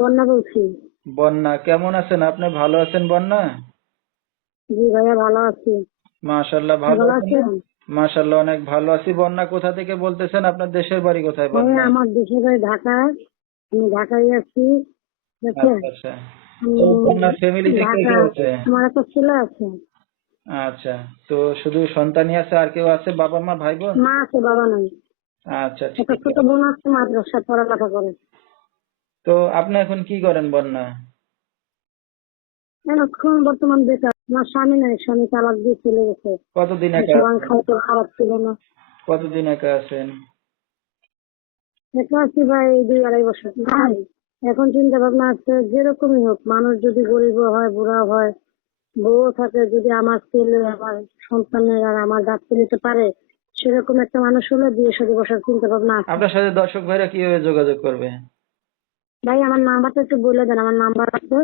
বন্যা বলছি। বন্যা, কেমন আছেন আপনি? ভালো আছেন বন্যা? জি ভাইয়া, ভালো আছি। মাশাল্লাহ, আপনি ভালো ভালো আছেন না? আছেন? মাশাল্লাহ, অনেক ভালো আছি। বন্যা কোথা থেকে বলতেছেন? আপনার দেশের বাড়ি কোথায় ভাইয়া বন্যা? আমার দেশের বাড়ি ঢাকায়। আমি ঢাকায় আছি। বুঝছেন? আচ্ছা আচ্ছা। তো আমি বন্যার ফ্যামিলিতে কে ঢাকা। কে আছে? আমার একটা ছেলে আছে। আচ্ছা। তো শুধু সন্তানই আছে, আর কেউ আছে? বাবা মা ভাই বোন? মা আছে, বাবা নাই। আচ্ছা, একটা ঠিক ছোট আছে। বোন আছে, মাদ্রাসায় পড়ালেখা করে। তো আপনি এখন কি করেন বন্যা? এখন বর্তমান বেকার। আমার স্বামী নাই, স্বামী তালাক দিয়ে চলে গেছে। কতদিন একা শরীর আছেন? খাইতে খারাপ ছিল না। কতদিন একা আছেন? এখন আছি ভাই 2-2.5 বছর। ভাই এখন চিন্তা ভাবনা আছে, যেরকমই হোক, মানুষ যদি গরিব হয়, বুড়া হয়, বউ থাকে, যদি আমার ছেলে, আমার সন্তানের আর আমার দায়িত্ব নিতে পারে, সেরকম একটা মানুষ হলে বিয়ে শাদী বসার চিন্তা ভাবনা আছে। আপনার সাথে দর্শক ভাইরা কিভাবে যোগাযোগ করবে? ভাই আমার নাম্বারটা একটু বলে দেন, আমার নাম্বার আছে।